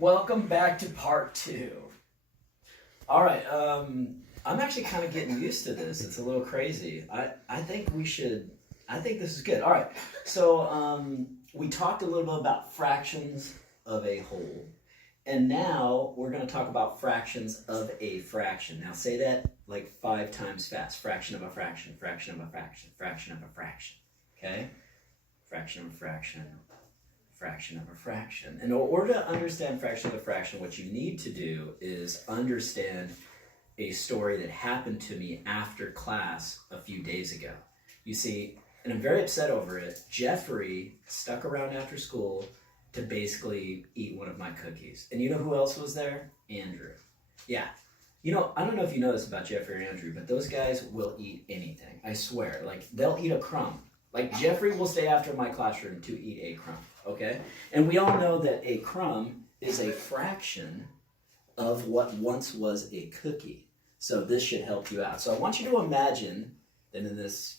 Welcome back to part two. All right, I'm actually kind of getting used to this. It's a little crazy. I think I think this is good. All right, so we talked a little bit about fractions of a whole, and now we're going to talk about fractions of a fraction. Now say that like 5 times fast. Fraction of a fraction, fraction of a fraction, fraction of a fraction. Okay? Fraction of a fraction, fraction of a fraction. In order to understand fraction of a fraction, what you need to do is understand a story that happened to me after class a few days ago. You see, and I'm very upset over it, Jeffrey stuck around after school to basically eat one of my cookies. And you know who else was there? Andrew. Yeah. You know, I don't know if you know this about Jeffrey or Andrew, but those guys will eat anything. I swear. Like, they'll eat a crumb. Like, Jeffrey will stay after my classroom to eat a crumb, okay? And we all know that a crumb is a fraction of what once was a cookie. So this should help you out. So I want you to imagine that in this,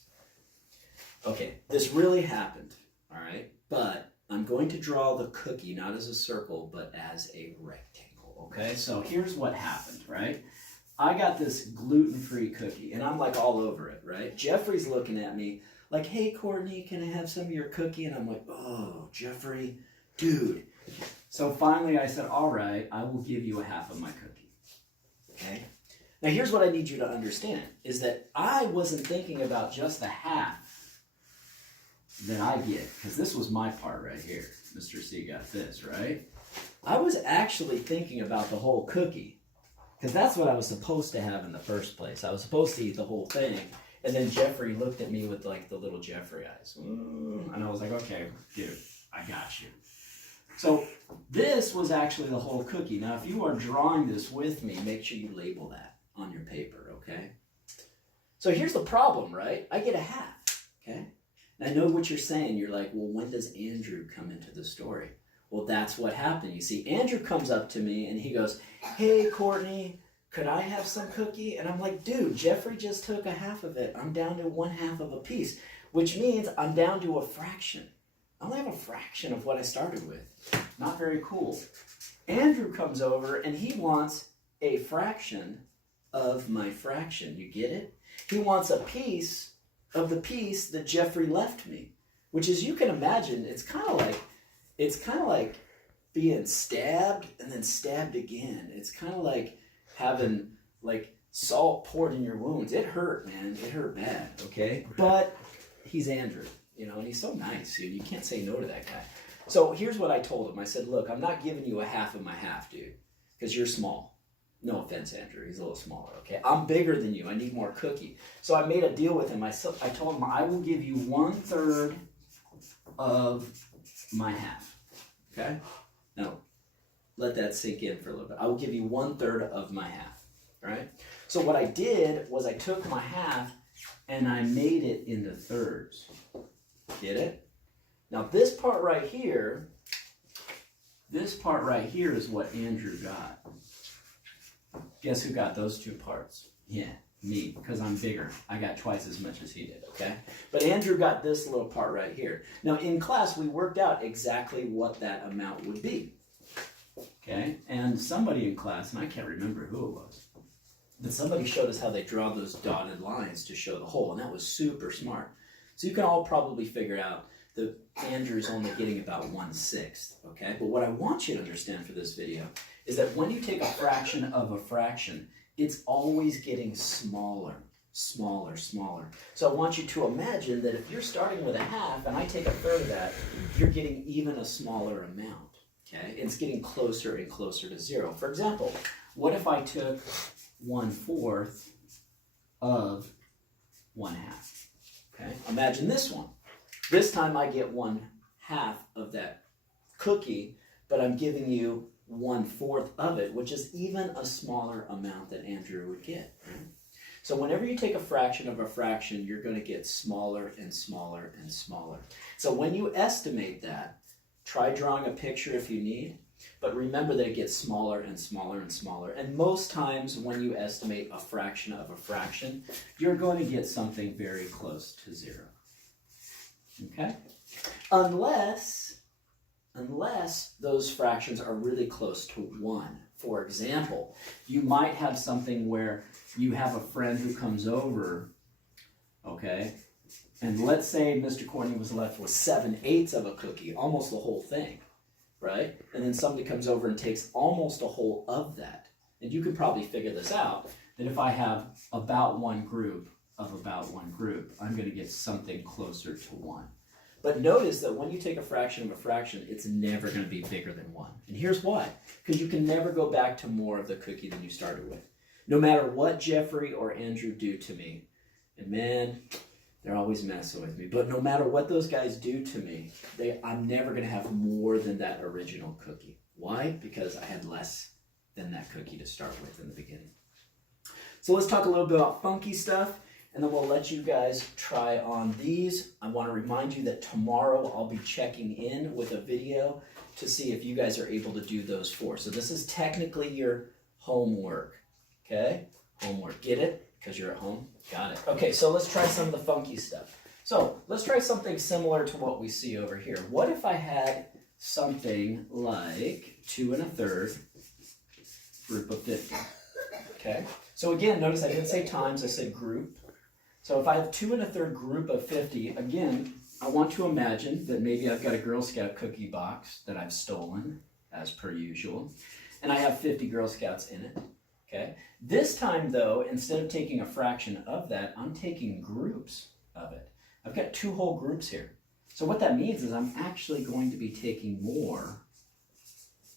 okay, this really happened, all right? But I'm going to draw the cookie not as a circle, but as a rectangle, okay? So here's what happened, right? I got this gluten-free cookie, and I'm like all over it, right? Jeffrey's looking at me like, hey, Courtney, can I have some of your cookie? And I'm like, oh, Jeffrey, dude. So finally I said, all right, I will give you a half of my cookie, okay? Now here's what I need you to understand, is that I wasn't thinking about just the half that I get, because this was my part right here. Mr. C got this, right? I was actually thinking about the whole cookie, because that's what I was supposed to have in the first place. I was supposed to eat the whole thing. And then Jeffrey looked at me with like the little Jeffrey eyes. And I was like, okay, dude, I got you. So this was actually the whole cookie. Now, if you are drawing this with me, make sure you label that on your paper, okay? So here's the problem, right? I get a half, okay? And I know what you're saying. You're like, well, when does Andrew come into the story? Well, that's what happened. You see, Andrew comes up to me and he goes, hey, Courtney, could I have some cookie? And I'm like, dude, Jeffrey just took a half of it. I'm down to 1/2 of a piece, which means I'm down to a fraction. I only have a fraction of what I started with. Not very cool. Andrew comes over and he wants a fraction of my fraction. You get it? He wants a piece of the piece that Jeffrey left me, which, as you can imagine, it's kind of like being stabbed and then stabbed again. It's kind of like having like salt poured in your wounds. It hurt, man. It hurt bad, okay? But he's Andrew, you know, and he's so nice, dude. You can't say no to that guy. So here's what I told him. I said, look, I'm not giving you a half of my half, dude, because you're small. No offense, Andrew. He's a little smaller, okay? I'm bigger than you. I need more cookie. So I made a deal with him. I told him I will give you 1/3 of my half, okay? Now, let that sink in for a little bit. I will give you 1/3 of my half, right? So what I did was I took my half and I made it into thirds. Get it? Now this part right here is what Andrew got. Guess who got those 2 parts? Yeah, me, because I'm bigger. I got twice as much as he did, okay? But Andrew got this little part right here. Now in class, we worked out exactly what that amount would be. Okay, and somebody in class, and I can't remember who it was, but somebody showed us how they draw those dotted lines to show the whole, and that was super smart. So you can all probably figure out that Andrew's only getting about 1/6, okay? But what I want you to understand for this video is that when you take a fraction of a fraction, it's always getting smaller, smaller, smaller. So I want you to imagine that if you're starting with a half and I take 1/3 of that, you're getting even a smaller amount. Okay, it's getting closer and closer to 0. For example, what if I took 1/4 of 1/2? Okay, imagine this one. This time I get 1/2 of that cookie, but I'm giving you 1/4 of it, which is even a smaller amount than Andrew would get. Right? So whenever you take a fraction of a fraction, you're going to get smaller and smaller and smaller. So when you estimate that, try drawing a picture if you need, but remember that it gets smaller and smaller and smaller. And most times when you estimate a fraction of a fraction, you're going to get something very close to 0. Okay? Unless unless those fractions are really close to 1. For example, you might have something where you have a friend who comes over, okay, and let's say Mr. Corney was left with 7/8 of a cookie, almost the whole thing, right? And then somebody comes over and takes almost a whole of that. And you can probably figure this out, that if I have about one group of about one group, I'm going to get something closer to 1. But notice that when you take a fraction of a fraction, it's never going to be bigger than 1. And here's why. Because you can never go back to more of the cookie than you started with. No matter what Jeffrey or Andrew do to me, and man, they're always messing with me, but no matter what those guys do to me, I'm never going to have more than that original cookie. Why? Because I had less than that cookie to start with in the beginning. So let's talk a little bit about funky stuff, and then we'll let you guys try on these. I want to remind you that tomorrow I'll be checking in with a video to see if you guys are able to do those 4. So this is technically your homework, okay? Homework. Get it? Because you're at home? Got it. Okay, so let's try some of the funky stuff. So let's try something similar to what we see over here. What if I had something like 2 1/3 group of 50? Okay, so again, notice I didn't say times, I said group. So if I have 2 1/3 group of 50, again, I want to imagine that maybe I've got a Girl Scout cookie box that I've stolen, as per usual, and I have 50 Girl Scouts in it. Okay. This time, though, instead of taking a fraction of that, I'm taking groups of it. I've got 2 whole groups here. So what that means is I'm actually going to be taking more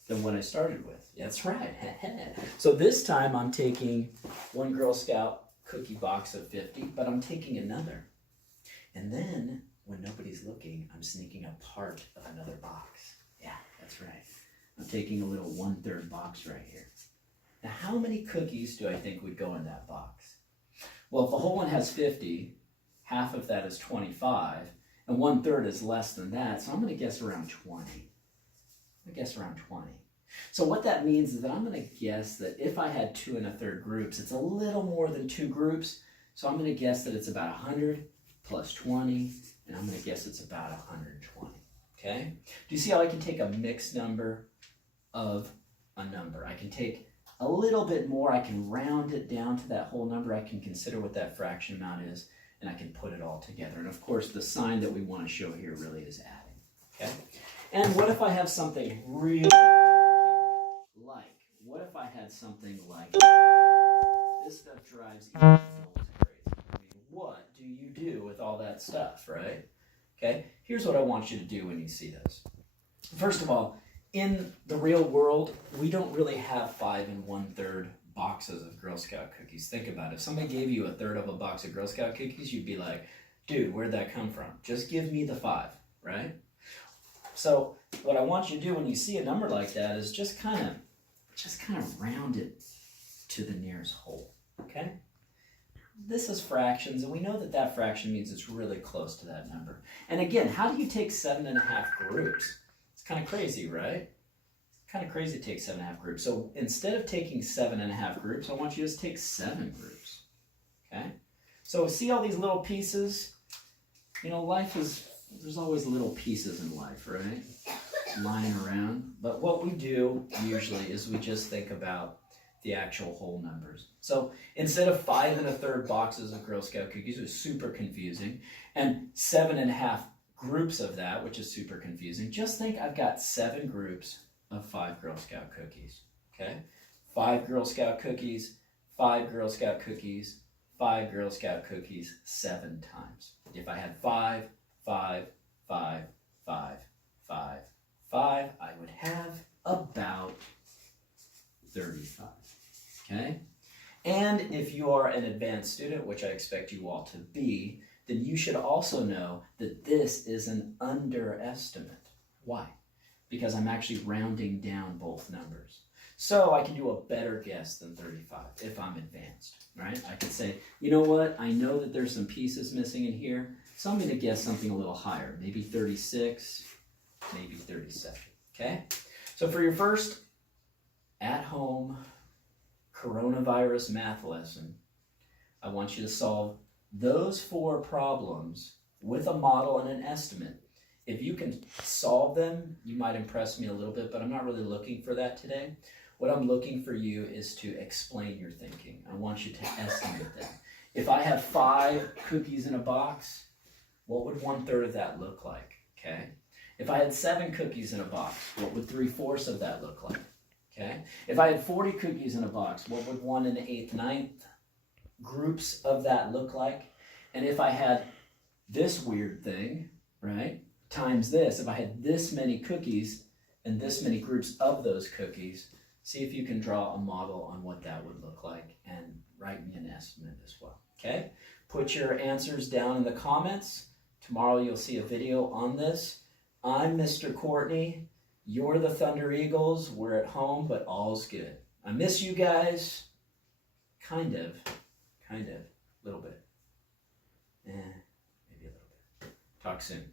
than what I started with. That's right. So this time I'm taking one Girl Scout cookie box of 50, but I'm taking another. And then, when nobody's looking, I'm sneaking a part of another box. Yeah, that's right. I'm taking a little 1/3 box right here. Now, how many cookies do I think would go in that box? Well, if the whole one has 50, half of that is 25, and 1/3 is less than that, so I'm going to guess around 20. I'm going to guess around 20. So what that means is that I'm going to guess that if I had 2 1/3 groups, it's a little more than 2 groups, so I'm going to guess that it's about 100 plus 20, and I'm going to guess it's about 120. Okay? Do you see how I can take a mixed number of a number? I can take a little bit more, I can round it down to that whole number, I can consider what that fraction amount is, and I can put it all together. And of course, the sign that we want to show here really is adding, okay? And what if I have something really complicated? Like, what if I had something like, this stuff drives even adults crazy. I mean, what do you do with all that stuff, right? Okay, here's what I want you to do when you see this. First of all, in the real world, we don't really have 5 1/3 boxes of Girl Scout cookies. Think about it. If somebody gave you 1/3 of a box of Girl Scout cookies, you'd be like, dude, where'd that come from? Just give me the 5, right? So what I want you to do when you see a number like that is just kind of round it to the nearest whole, okay? This is fractions, and we know that that fraction means it's really close to that number. And again, how do you take 7 1/2 groups? It's kind of crazy, right? Kind of crazy to take 7 1/2 groups. So instead of taking 7 1/2 groups, I want you to just take 7 groups. Okay? So see all these little pieces? You know, there's always little pieces in life, right? Lying around. But what we do usually is we just think about the actual whole numbers. So instead of 5 1/3 boxes of Girl Scout cookies, it was super confusing, and 7 1/2 groups of that, which is super confusing, just think I've got 7 groups of 5 Girl Scout cookies, okay? 5 Girl Scout cookies, 5 Girl Scout cookies, 5 Girl Scout cookies 7 times. If I had 5, 5, 5, 5, 5, 5, I would have about 35, okay? And if you are an advanced student, which I expect you all to be, then you should also know that this is an underestimate. Why? Because I'm actually rounding down both numbers. So I can do a better guess than 35 if I'm advanced, right? I can say, you know what? I know that there's some pieces missing in here, so I'm going to guess something a little higher, maybe 36, maybe 37, okay? So for your first at-home coronavirus math lesson, I want you to solve those 4 problems with a model and an estimate if you can solve them, you might impress me a little bit, but I'm not really looking for that today. What I'm looking for you is to explain your thinking. I want you to estimate them. If I have 5 cookies in a box, what would 1/3 of that look like? Okay. If I had 7 cookies in a box, what would 3/4 of that look like? Okay. If I had 40 cookies in a box, what would 1 1/8, 9th groups of that look like? And if I had this weird thing, right, times this, if I had this many cookies and this many groups of those cookies, see if you can draw a model on what that would look like and write me an estimate as well. Okay. Put your answers down in the comments. Tomorrow you'll see a video on this. I'm Mr. Courtney. You're the Thunder Eagles. We're at home, but all's good. I miss you guys. Kind of, a little bit. Maybe a little bit. Talk soon.